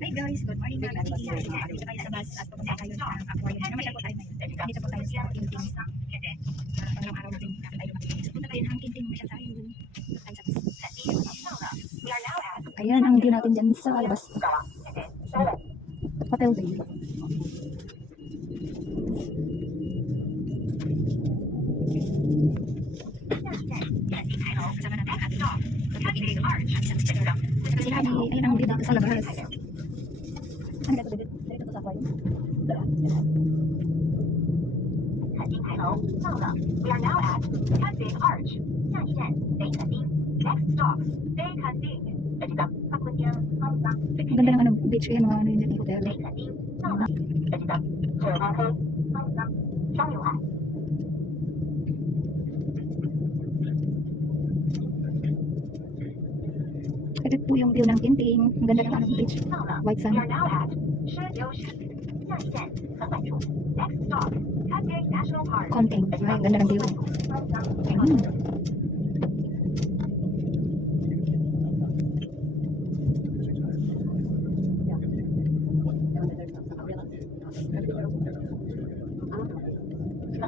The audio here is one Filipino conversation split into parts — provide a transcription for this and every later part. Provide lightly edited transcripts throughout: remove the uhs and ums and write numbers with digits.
Hi guys, good morning mga kaibigan. Dito tayo sa bus at pupunta tayo sa aquarium. Namasyal po tayo ngayon. Dito po tayo sa Tinting. Pangalawang araw natin kapit tayo dumating. Punta tayo ng Tinting, masyal tayo. Tayo sa bus. Ayan ang view natin dyan sa labas. Hotel din. Kasama natin ang ating dog. Si Habi, ayun ang view dito sa labas. Ano ba ito? Dito po sa aquarium. We are now at Cunbing Arch. 下一站北垦丁 Next stop 北垦丁 Ang ganda ng ano, beach yan, mga ano yun dyan, hotel. 北垦丁到了九八 K 商友海 Ito po yung view ng Tinting. Ang ganda ng ano, beach. 到了 White We sand. are now at 狮牛市下一站很晚处 Next stop Cunbing National Park Konting. Ay, ang ganda ng view. Ayun.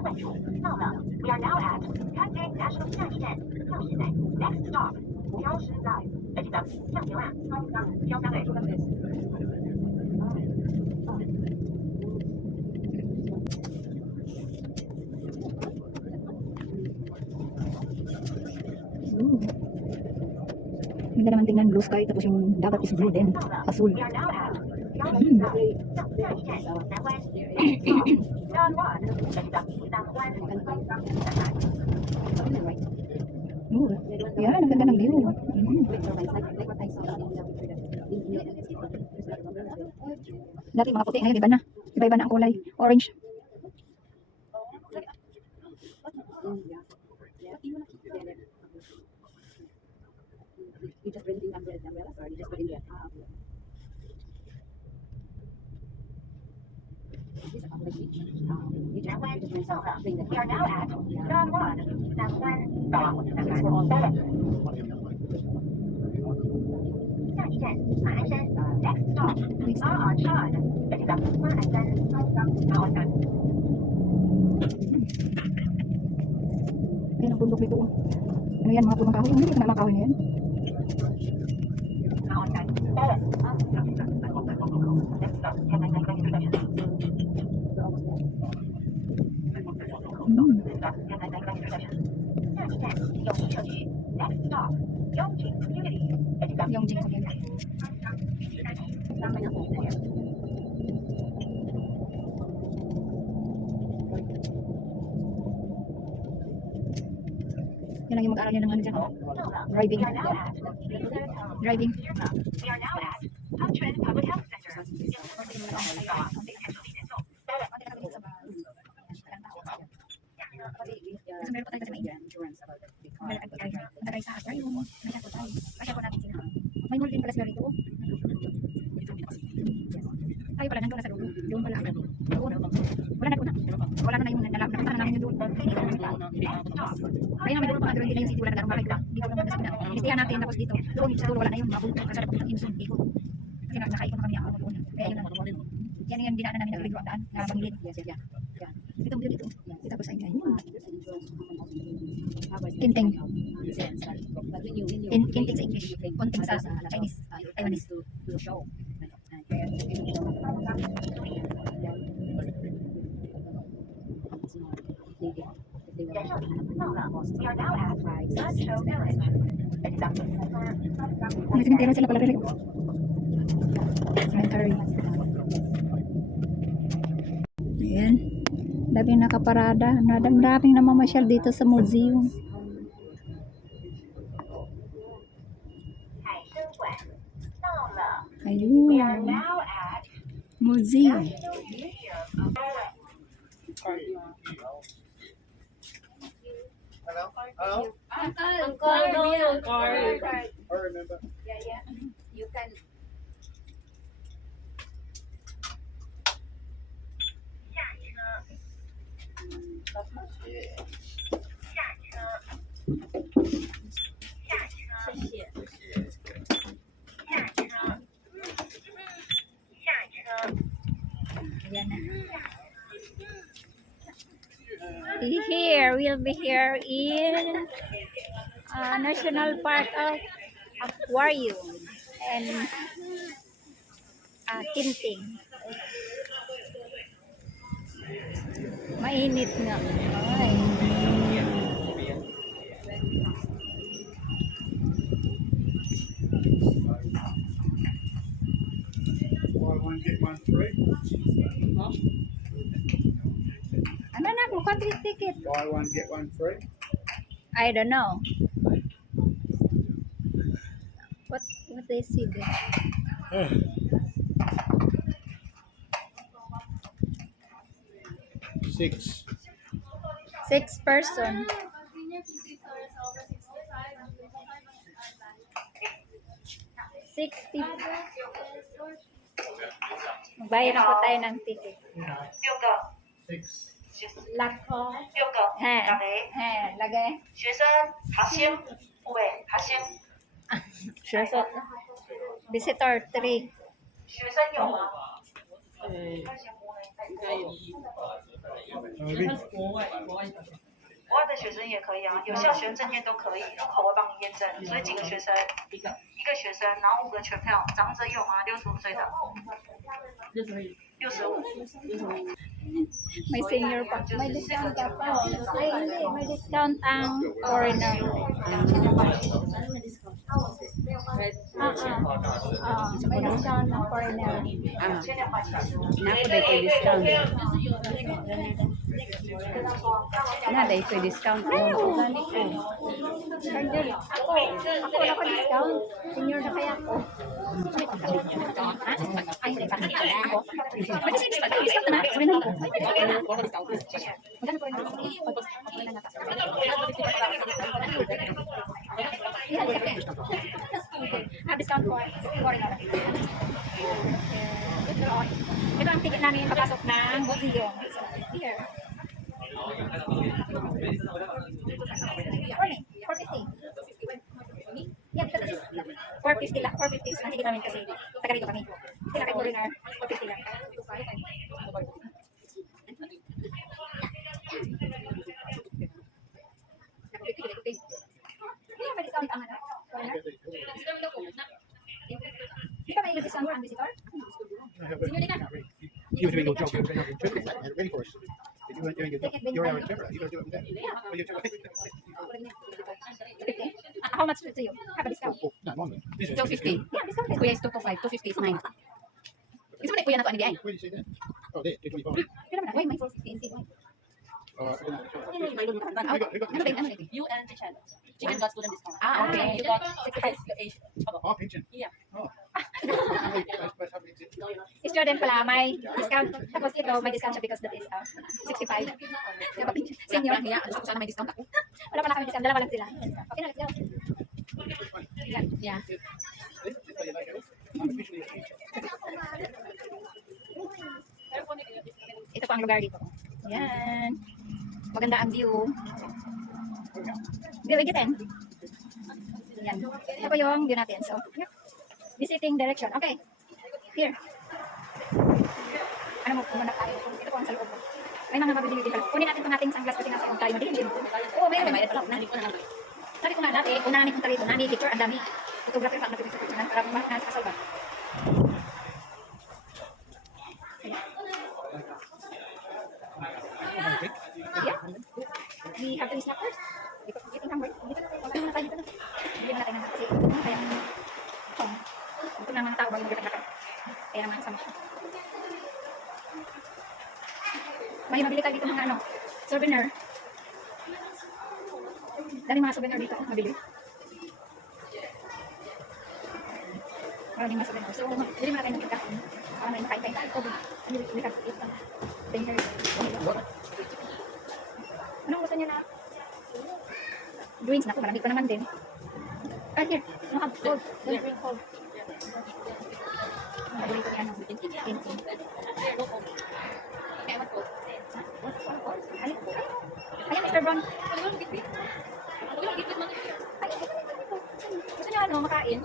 We are now at Cunbing National 下一站跳石仔 Next stop 跳石仔记得向前啊跳三位 Ooh. Ganda naman tingnan, blue sky, tapos yung dagat is blue din, asul. We are now at 跳石仔下一站南湾 Round 1记得南湾 Ooh. Yan, ang ganda ng view. Dati mga puti, ngayon iba na. Iba-iba na ang kulay. Orange.南湾到了 We are now at Round 1南湾下一站马鞍山 Next stop 马鞍山记得马鞍山马鞍山 Ayan ang bundok dito. Ano yan, mga punong kahoy. Hindi ka na mga kahoy na yan. 马鞍山 下一站永庆社区 Next stop 永庆 Community Yung Jing Community. Yan lang yung mag-aaral niya ng ano dyan. Driving. We are now at Driving. We are now at Huntren Public Health Center. Kasi meron pa tayo kasi may Nagay sa aquarium. Masya po tayo. Masya po natin sila. May mall din pala sila rito. Tayo pala nandun na sa dulo. Doon pala. Doon. Wala na doon na. Wala na yung nakita na namin yung doon. Kaya namin doon pa doon din na yung city. Wala na darong bakit ba? Dito naman sa pinang. Listihan natin tapos dito. Doon sa dulo wala na yung mabulto. Kasi napunta yung sun. Dito. Kasi nakaikot na kami ako doon. Kaya yun na. Yan yung dinaanan namin na ligwaan daan. Na bangilid. Dito mo dito. Dito ko sa inyo. Tinting. Tinting sa English. Konting sa Chinese. Taiwanese. We are now at Sunshow Village. May cemetery sila pala rin. Cemetery. Ayan. Daming nakaparada. Daming namamasyal dito sa museum. We are Ayun. now at Museum. Hello? Hello? Uncle, no, card. I remember. You can. Yeah. 谢谢。谢谢。Ayan. Here, we'll be here in National Park of Aquarium and Kinting. Mainit nga. Ay. Buy one, get one free. Ano na po? Country ticket. Buy one, get one free. I don't know. What they see there? Six. 6 person. 60. Magbayad na po tayo ng ticket. 六个 Six. Lock ko. 六个 He. 两枚 He. Lagay. 学生爬先喂爬先 Visitor 3. 学生有吗？ 国外的学生也可以啊，有效学生证件都可以，入口会帮你验证，所以几个学生，一个学生，然后5个全票，长者有吗？65岁的，65，May senior pa. May discount ka pa. Ay, hindi. May discount ang foreigner. May discount ang foreigner. Naku, dahil ko discount. Na, dahil ko discount. Pardon. Ako wala pa discount. Senior na kaya ako. Ay, hindi pa. Ako. Pwede siya discount na. Sabi na ako. Magkano po rin discount for foreigner. Ito ang ticket namin papasok ng museum. Here. 450 lang, 450 ang ticket namin kasi taga rito kami. Kasi na kay foreigner, 450 lang. Hindi may discount ang ano? Foreigner? Di ba may discount ang visitor? Senior din na? You were doing your job. You were doing your job. Ready for us. If you weren't doing your job, you're our interpreter. You don't do it with them. Well, you do it. 50? How much to you? Have a discount? Oh, no, one minute. This is 250. Yeah, discount. Kuya is 225. 250 is mine. Isa mo na kuya na to, ano di ay? Where did you say that? Oh, there, 225. Kailan mo na? Why may 450? I don't know. Ano din? You and Chichen. Chichen got student discount. Ah, okay. You got 65 your age. Oh, pension. Yeah. Oh. Student pala, may discount. Tapos ito, may discount siya because that is 65. Diba? Senior. Kaya, gusto ko sana may discount ako. Wala pa na kami discount. Dalawa lang sila. Okay na, let's go. Yeah. Ito po ang lugar dito. Yan. Maganda ang view. View again. Yan. Ito po yung view natin. So, here. Visiting direction. Okay. Here. Ano mo, pumunta tayo. Ito po ang sa loob. May mga mabibili dito. Kunin natin itong ating sunglass kasi nasa yung tayo madilim. Oo, mayroon. Nandito ko na lang. Sabi ko nga dati, una namin punta rito, nani picture, ang dami. Photographer pa, nag-picture para nakasal ba. Yeah. We have to be snappers. Dito na tayo. Dito na tayo. Bili na tayo ng kasi. Kaya ito na mga tao bago magkakakak. Kaya naman kasama siya. May mabili tayo dito mga ano, souvenir. Dali mga souvenir dito, mabili. Maraming mga souvenir. So, bili mo na tayo ng pagkain. Para may makain tayo. We have to eat some dinner. Anong gusto niyo na? Drinks na po, marami pa naman din. Ah, here. No, cold. Don't drink cold. Paborito ni ano, Tintin. Ayan, Mr. Brown. Gusto niyo ano, makain?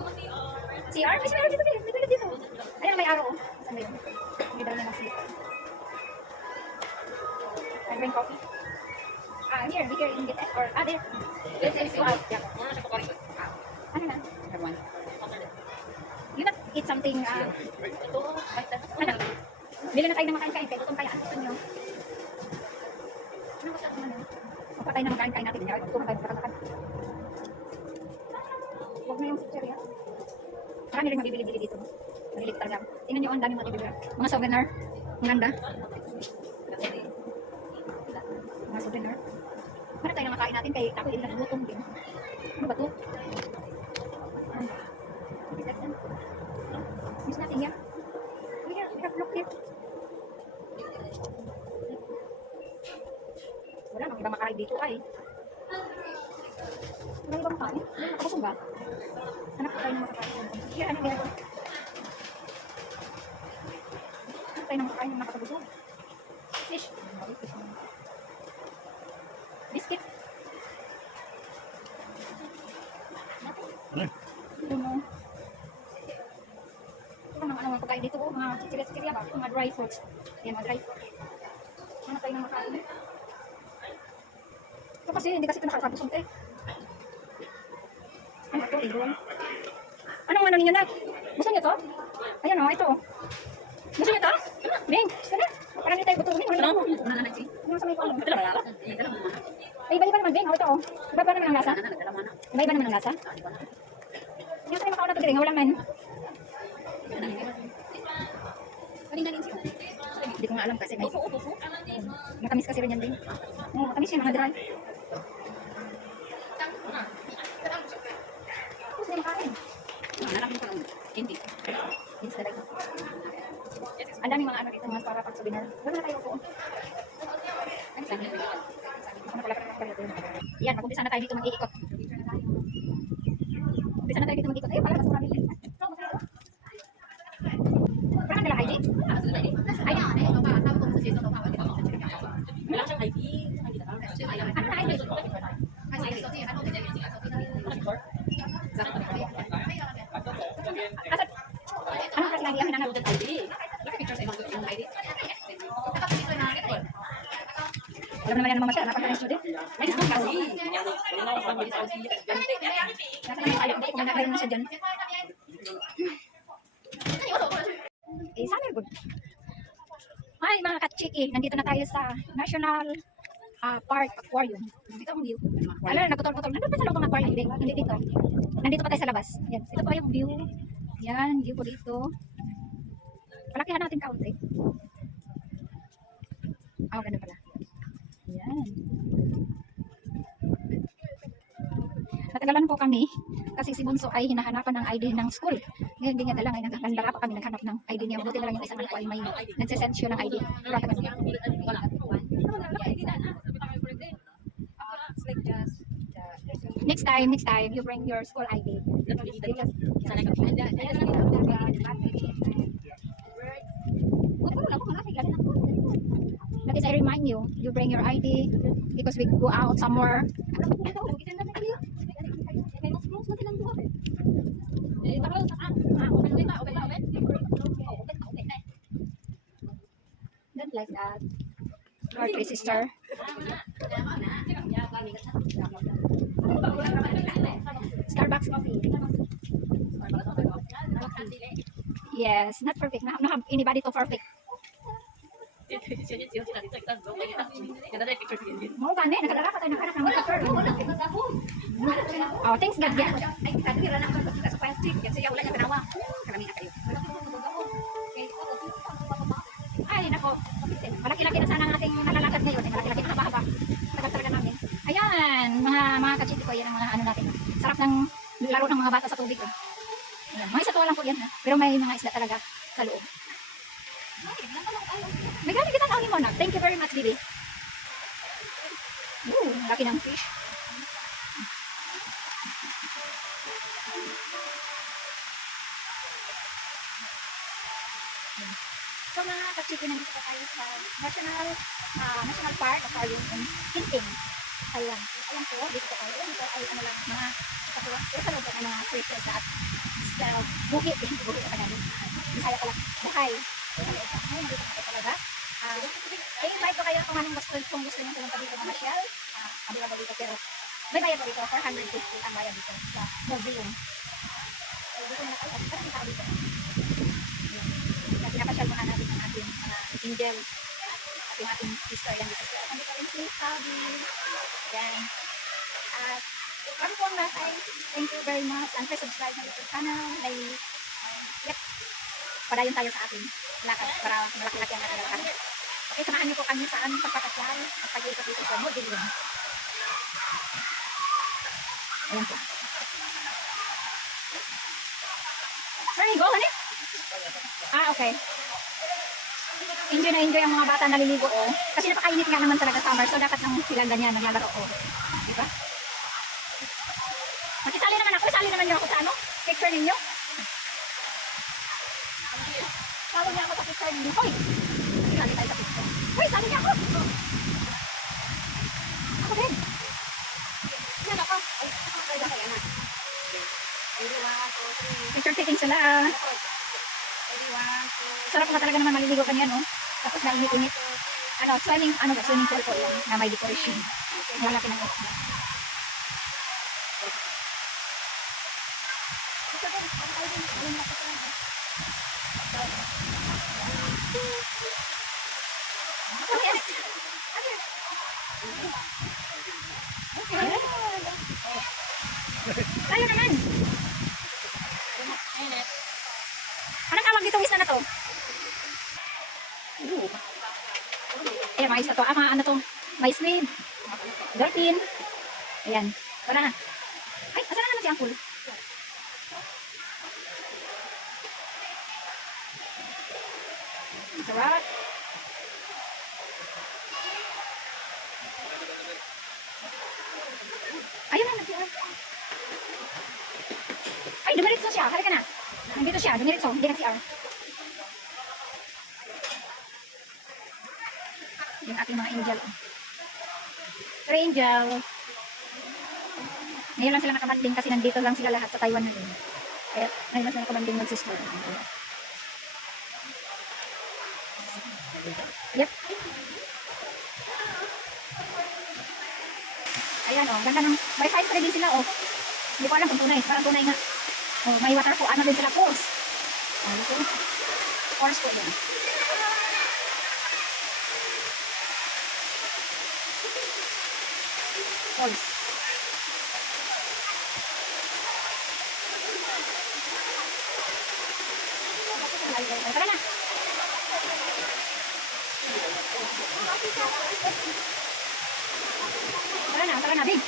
CR? May CR dito. May toilet dito. Ayan, may araw. Saan ba yun? May dala na ng CR. drink coffee. Here in this or there. This is what. Yeah. Ano na? You not eat something, ano? Bili na tayo ng makain-kain, kaya gutom kaya. Gusto nyo? Ano ba sa ano? Huwag tayo na makain-kain natin. Gutom tayo, kakakakan. Huwag na yung chicheria. Marami rin mabibili-bili dito. Malilit talaga. Tingnan nyo, ang dami mga bibili. Mga souvenir. Ang ganda. Mga souvenir. Ano tayo na makain natin kay ako din nagutom din. Ano ba to? Miss natin yan. Here, we have look here. Wala nang iba makain dito ay. Wala iba makain? Wala nakabusog ba? Hanap ko tayo ng makakain. Here, ano meron? Hanap tayo ng makakain ng nakakabusog. Fish. Biscuit. Ano? Ano? Ito naman ang mga pagkain dito, mga chichirya-chichirya ba? Ito mga dry fruits. Ayan, mga dry fruits. Ano tayo ng makain? Ito kasi, hindi kasi ito nakakabusog eh. Ano ito? Ibon. Anong ano ninyo na? Gusto nyo to? Ayan o, ito o. Gusto nyo to? Bing, gusto na? Parang hindi tayo gutumin. Ano sa may ko? Ay, iba-iba naman, Bing. O, ito o. Iba-iba naman ang lasa. Iba-iba naman ang lasa. Hindi tayo makauna ito din. Walang man. Hindi ko nga alam kasi may matamis kasi rin yan din. Oo, matamis yan, mga dry. Gusto niya makain. Hindi talaga. Ang daming mga ano dito, mga para pag-souvenir. Wala na tayo po. Ano pala yan, mag-umpisa na tayo dito mag-iikot. Umpisa na tayo dito mag-iikot. Ayun, pala mas marami. Parang nila ID? Ano na ID? Anong kasi lagi ang hinanap? Alam naman yan naman masya, napagka ng student. May discount kasi. Nasa naman tayo, kung nagkaroon na siya dyan. Eh, summer good. Hi mga kachiki, nandito na tayo sa National Park Aquarium. Ito ang view. Alam na, nagputol-putol. Nandito pa sa loob ng aquarium, hindi dito. Nandito pa tayo sa labas. Yan. Ito pa yung view. Yan, view po dito. Palakihan natin kaunti. Ganun pala. Yan. Natagalan po kami kasi si Bunso ay hinahanapan ng ID ng school. Ngayon hindi niya dala, ngayon nagdala pa kami naghanap ng ID niya. Buti na lang yung isang anak ko ay may nagsisend siya ng ID. Next time, you bring your school ID. But as I remind you, you bring your ID because we go out somewhere. Don't like that. Our three sister. Starbucks coffee. Yes, not perfect. No have anybody to perfect. Mau gani, nakadala ka tayo ng anak ng mga girl. Oh, thanks God. Yeah. Ay, nako. Malaki-laki na sana ang ating nalalakad ngayon. Malaki-laki na haba-haba. Tagal talaga namin. Ayan, mga kachiti ko, yan ang mga ano natin. Sarap ng laro ng mga bata sa tubig. Ayan, mga isatuwa lang po yan. Pero may mga isda talaga sa loob. May gamit kita na mo na. Thank you very much, Bibi. Laki ng fish. So mga kachiki, nandito pa tayo sa National Park Aquarium in Kinting. Ayan. Ayan po, dito po tayo. Dito ay ano lang, mga katuwa. Pero sa loob ng mga fishes at bukit. Bukit sa Tagalog. Bisaya pala. Bahay. Ay, nandito na tayo talaga. I-invite ko kayo kung anong gusto, kung gusto niyo pumunta dito mga Shell. Available dito pero may bayad po dito, 450 ang bayad dito sa museum. So, dito na kayo, kasi kita dito. Kasi napasyal muna natin ang ating mga angel at yung ating sister yan dito. So, nandito rin si Fabi. Yan. At kami po ang natay. Thank you very much. And please subscribe na dito channel. May, yep, padayon tayo sa ating lakad para malaki-laki ang ating lakad. Okay, samahan niyo po kami sa aming pagpapasyal at pag-iikot dito sa museum. Ayan po. Where you go, honey? Okay. Enjoy na enjoy ang mga bata naliligo, oh. Kasi napakainit nga naman talaga summer, so dapat lang silang ganyan, naglalaro, oh. Diba? Makisali naman ako, isali naman niyo ako sa ano? Picture ninyo? Sali niya ako sa picture ninyo. Hoy! Sali tayo sa picture. Hoy, sali niya ako! Ako din. Yan ako. Ay, ako kayo na. Picture taking sila. Sarap na talaga naman maliligo ka niyan, no? Tapos na init-init. Swimming pool po yan, na may decoration. Wala pinang tayo naman. Anong tawag dito isla na to? Ayan, mga isla to. Mga ano to? May squid, dolphin. Ayan. Wala na. Ay, asa na naman si Uncle? Sarap. Ayun na, nag-CR. Ay, dumiritso siya. Halika na. Nandito siya. Dumiritso. Hindi nag-CR. Yung ating mga angel. Three angel. Ngayon lang sila nakabanding kasi nandito lang sila lahat sa Taiwan na rin. Kaya ngayon lang sila nakabanding mag-sister. Yep. Ayan, oh, ganda ng, may size pa rin din sila, oh. Hindi ko alam kung tunay, parang tunay nga. Oh, may water po, ano din sila, force. Oh, so, force po din. Force. Tara na. Tara na, big.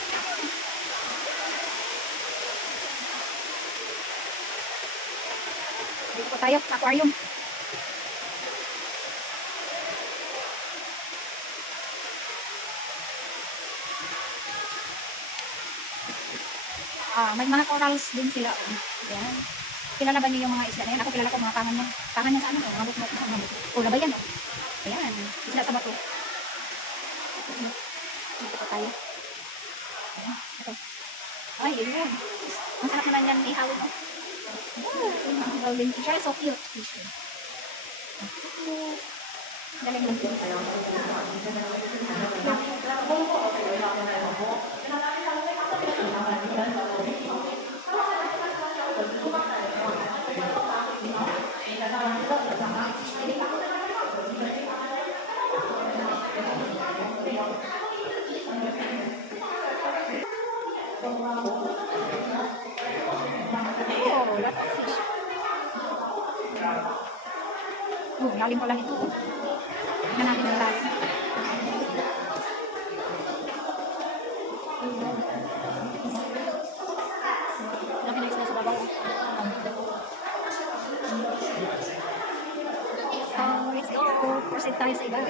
Dito po tayo sa aquarium. May mga corals din sila. Ayan. Kilala ba niyo yung mga isla na yan? Ako kilala ko mga pangan niya. Pangan niya sa ano? Mabot. O, labay yan. Ayan. Isla sa bato. Dito po tayo. Ito. Ay, yun. Ang sarap naman yan ihawin, no? Golden fish. So cute. Galing lang yun. Lalim pala nito. Tingnan natin ang lalim. Laki na isla sa babaw. So, let's go. Proceed tayo sa iba.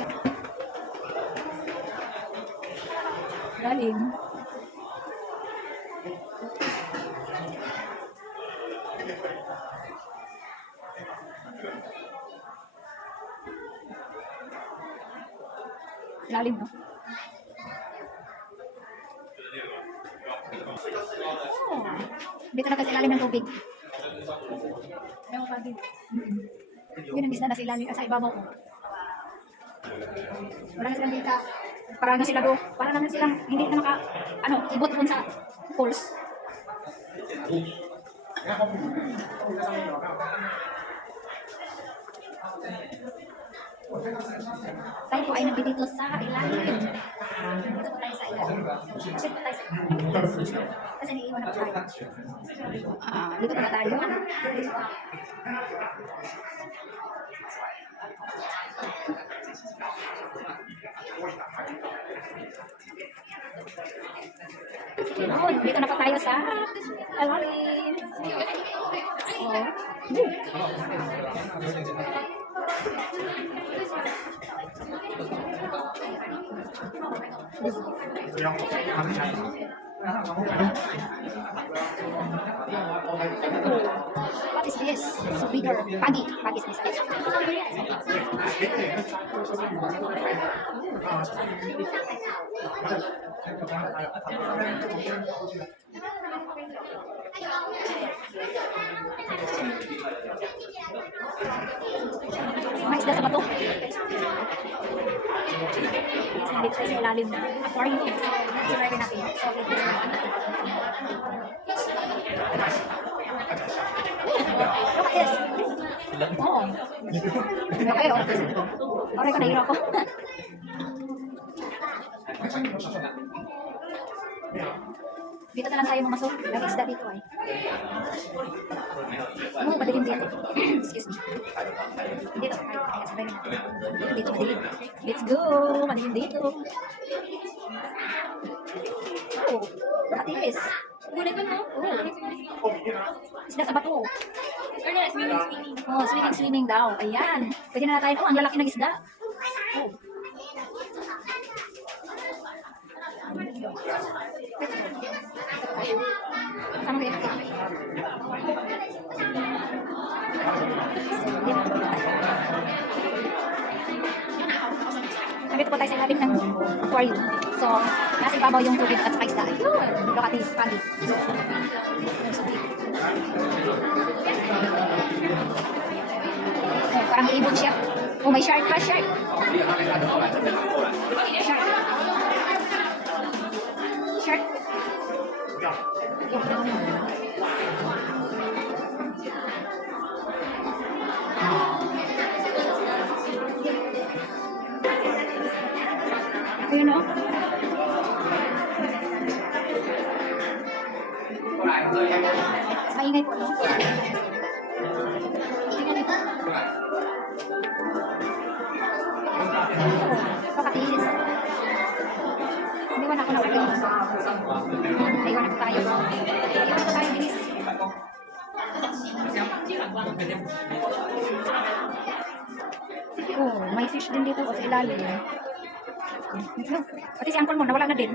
Lalim. Lalim, no? Oh, dito na kasi lalim ng tubig. Ayaw pa din. Yun ang isda na sa ilalim, sa ibabaw. Wala na silang data. Para na sila para naman silang hindi na maka, ibot dun sa pulse. Tayo po ay nandito sa ilalim. Dito po tayo sa ilalim. Kasi po tayo sa ilalim. Kasi naiiwan na po tayo. Dito po na tayo. Yun, dito na po tayo sa ilalim. Oh. What is this? So bigger. Pagi. Pagi is this. May isda sa bato. Nandito tayo sa ilalim na aquarium. So, try natin. Solid. Look at this. Oo. Okay, oh. Okay, kanahiro ako. Dito na lang tayo mamasok. Dami isda dito ay. Madilim dito. Excuse me. Dito tayo. Kaya sabay na natin. Dito madilim. Let's go! Madilim dito. Oh, matilis. Gulit ko, no? Oh, isda sa bato. Oh, swimming daw. Ayan. Pwede na tayo. Oh, ang lalaki ng isda. Oh. Sama ko yung nandito po tayo sa ilalim ng aquarium. So, nasa ibabaw yung tubig at saka isda. Yun! Look at this, pagi. Oh, parang ibon siya. Oh, may shark pa, shark. Shark. Shark. Ayun o. Maingay po, no? Tingnan ito. Pakatiis. Iwan ako ng agad. Iwan ako tayo. Iwan ako tayo, bilis. Oh, may fish din dito sa ilalim. Pati si Uncle mo, nawala na din.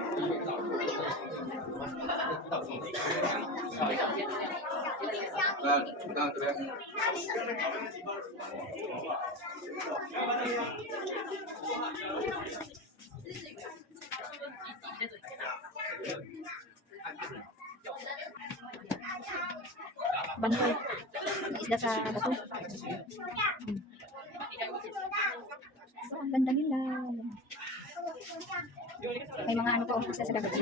Bantay. May isda sa bato. So, ang ganda nila. May mga ano pa, isda sa dagat.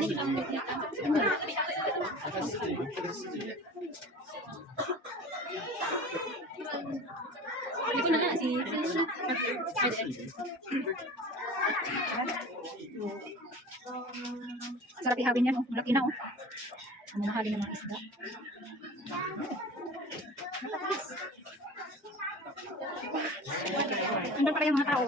Dito na nga si Sarap ihawin yan, oh. Malaki na, oh. Ang mamahali ng mga isda. Andun pala yung mga tao.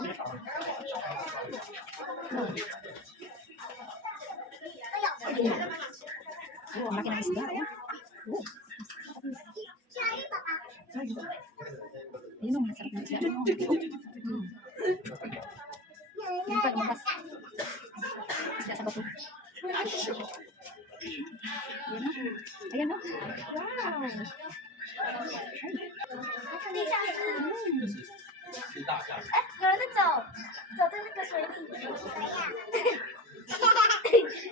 Oh, ang laki ng isda, oh. Oh. Ayun, ang masarap na isda. Yung pa lumabas. Isda sa bato. Ayan o. Wow.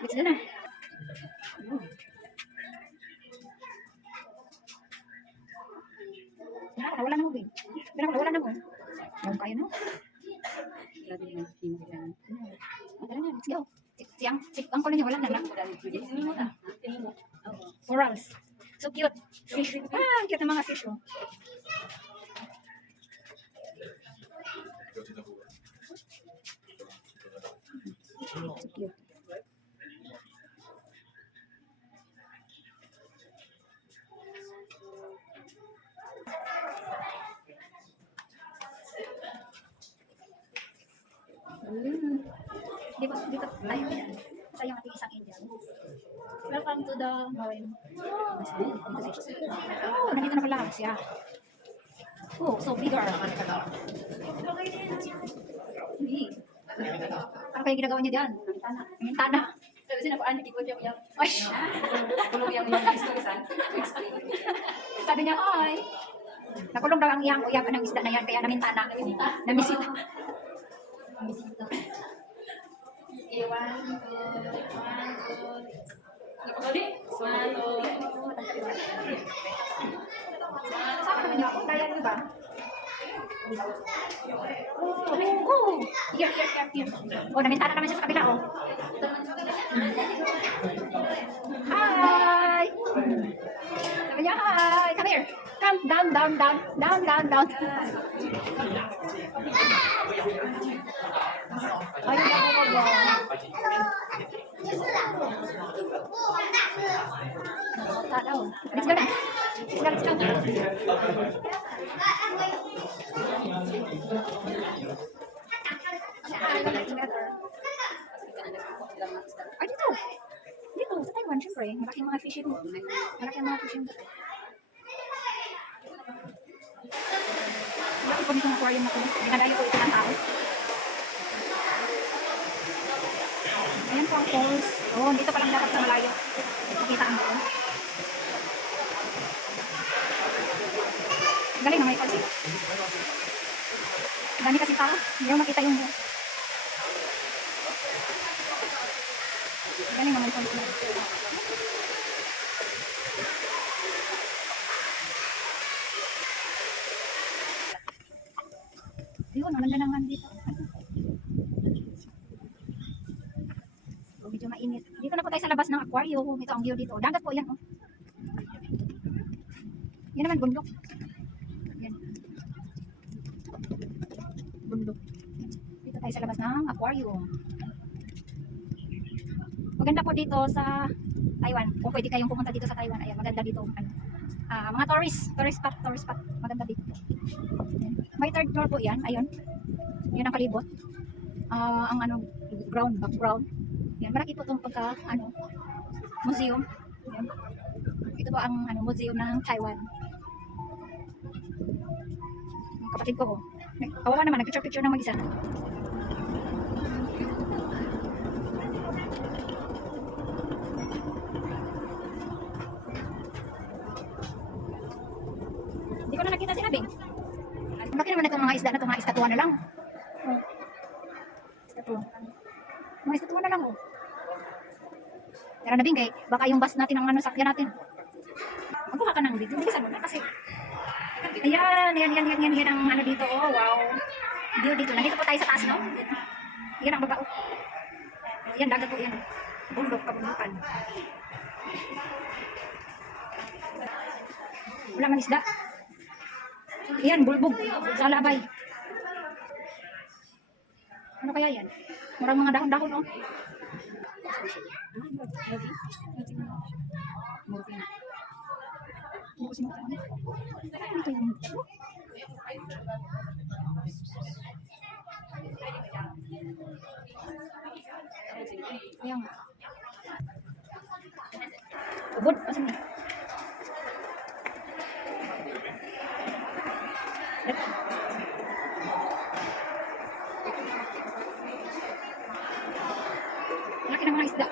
Wait na. Wala na mo, babe. Wala na mo. Yung kaya no? Grabe na. Hindi lang. Tara na, let's go. Si Uncle niya wala na lang. Corals. So cute. Fish. Ang cute ng mga fish, oh. So cute. Di ba tayo yan? Sa yung ating isang Indian. Welcome to the Oh, nandito na pala siya. Oh, so bigger. Hindi. Ano kaya ginagawa niya dyan? Mintana. Kasi napaan, nakikot yung Ay! kulong yung historisan. Sabi niya, hi! Nakulong daw ang iyang uyab ng isda na yan, kaya namintana. Namisita. Namisita. Iwan ko. Napakali. Saan naman niyo ako? Daya niyo ba? Oh! Here. Oh, namintana naman siya sa kabila, oh. Hi! Sabi niya, hi! Come here! Come down. Ayun ako ba? Let's go na. Let's go. Ay, dito. Dito, sa Taiwan, syempre. Malaki ang mga fishing. Malaki ang mga fishing. Malaki po nitong aquarium na ito. Dinadayo ko ito ng tao. Ayan po ang falls. Oh, dito pa lang dapat sa malayo. Makita ang doon. Galing na may falls. Dami kasi tao. Hindi mo makita yung galing naman falls na. Yun, maganda naman dito. Medyo mainit. Dito na po tayo sa labas ng aquarium. Ito ang view dito. Dagat po yan, oh. Yan naman, bundok. Yan. Bundok. Dito tayo sa labas ng aquarium. Maganda po dito sa Taiwan. Kung pwede kayong pumunta dito sa Taiwan, ayan, maganda dito. Ano, mga tourist spot. Maganda dito. Ayan. May third floor po yan. Ayun. Yan ang kalibot. Ang ano, background. Yan, malaki po itong museum. Yan. Ito po ang museum ng Taiwan. Ang kapatid ko, kawawa naman, nag-picture ng mag-isa. Hindi ko na nakita sinabi. Laki naman itong mga isda na itong mga estatwa na lang. Oh. Estatwa. Mga estatwa na lang, oh. Pero na bingkay, baka yung bus natin ang sakyan natin. Magkuha ka ng dito. Bilisan mo na kasi. Ayan ang dito. Oh, wow. View dito. Nandito po tayo sa taas, no? Yan ang baba, oh. Yan, dagat po yan. Bundok, kabundukan. Wala mang isda. Yan, bulbog. Sa labay. Ano kaya yan? Murang mga dahon-dahon, oh. Ayan. Ubod, asan na? Laki ng mga isda.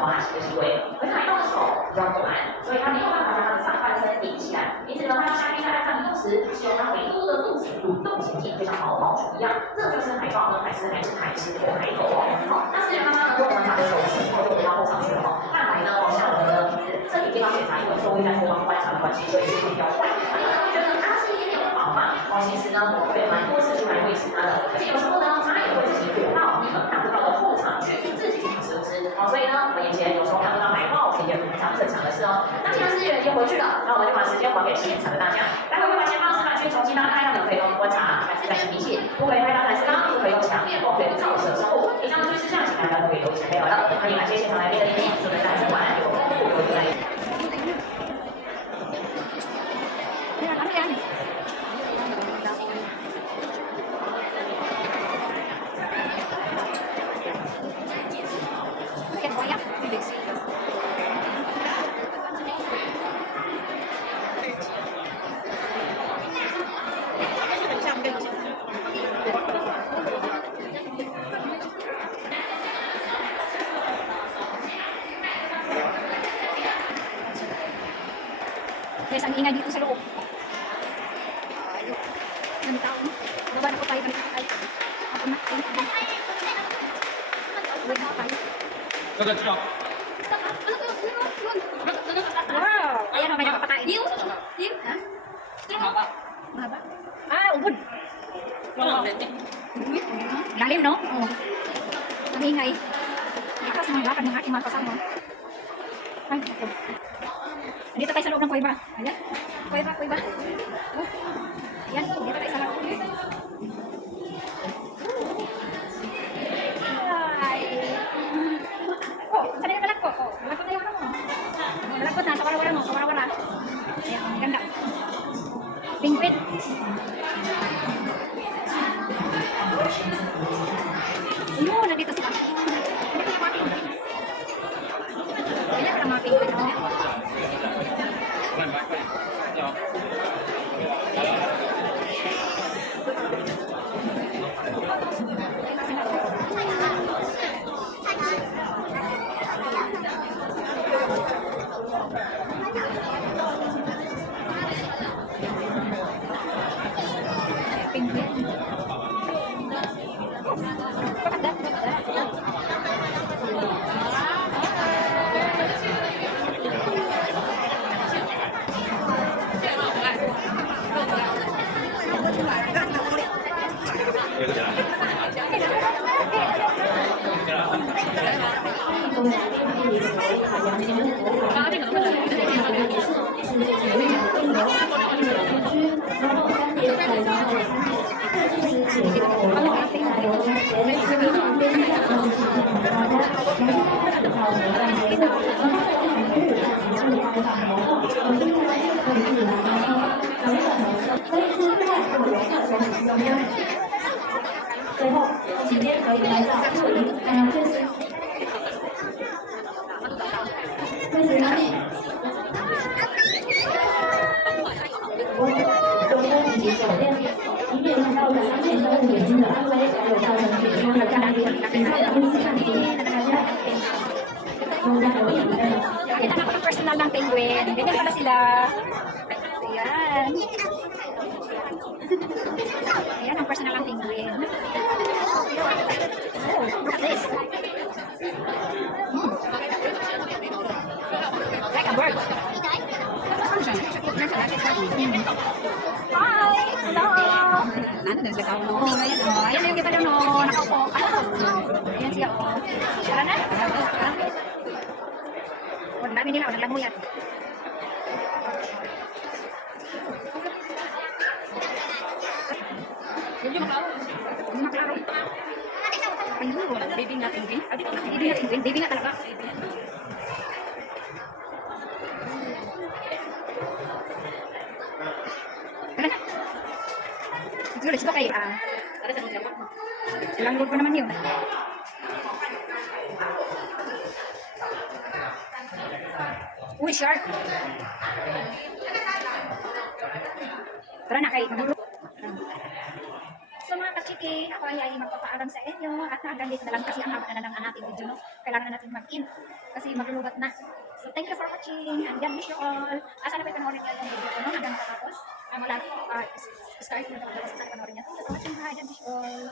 滑行的行为，而且用手比较短，所以它没有办法将它的上半身顶起来，因此呢，它下面在岸上移动时，它是用它肥嘟嘟的肚子蠕动前进，就像毛毛虫一样。这就是海豹呢，还是海狮或海狗哦。好，那思源刚刚呢，跟我们把手势以后就回到后场去了哦。看来呢，往下我们的身体健康检查，因为座位在后方观察的关系，所以是比较坏。觉得它是一点点不好嘛？哦，其实呢，我会蛮多次出来喂食它的，而且有时候呢，它也会自己躲到你们看不到的后场去，自己去捕食物吃。哦，所以呢，我们眼前有时候看不到海豹，是一件非常正常的事哦。那既然思源已经回去了，那我们就把时间还给现场的大家。待会会把前方示范区重新拉开，让你们可以观察，还是感情明显，不可以拍到台式钢，不可以用墙面或可以照射生物。以上注意事项，请大家都可以都是配合的。那也感谢现场来宾的莅临，祝大家晚安有丰富有来。Ano yan? Ayan, buhaya. Guys, ang ingay dito sa loob. Dami tao. Baba na po tayo. Balik na tayo. Ako na. Balik na tayo. Wow! Ayan o, may nakapakain. Ha? Mahaba. Ah, ubod. Lalim, no? Oo. Ang ingay. Ikas mga lakad ng aking mga kasama. Ay, ako. Dito tayo sa loob ng kuweba. Ayan. Kuweba. Oh. Ayan, dito tayo sa loob. Ay. Oh, sana yung malakot. Oh, malakot na yung ano mo. Malakot na, kawara-wara mo, kawara-wara. Ayan, ang ganda. Penguin. Ayun, nandito sila. Nandito yung mga penguin. Ayan, ang mga penguin, oh. Penguin. Nakita na ko ng personal ng penguin. Ganyan pala sila. Ayan. Ayan ang personal ng penguin. Oh, look at this. Like a bird. Hi! Hello! Oh, ayan yung iba doon, oh. Nakaupo. Ayan siya, oh. Tara na. Oh, ang dami nila, oh. Naglanguyan. Yun yung maklaro. Yung maklaro. Penguin. Baby nga penguin. Baby nga penguin. Baby nga talaga. Tara na. Siguro, let's go kay, silang road pa naman yun. Uy, shark. Tara na kay, sa mga kakit. Okay, ako ay magpapaalam sa inyo at hanggang dito na lang kasi ang haba na ng ating video, no? Kailangan na natin mag-in kasi maglulubat na. So, thank you for watching and God bless you all. Sana pa panoorin niyo yung video ko, no? Hanggang patapos. Start na tapos sa panoorin niyo. Thank you for watching. Hi, God bless you all.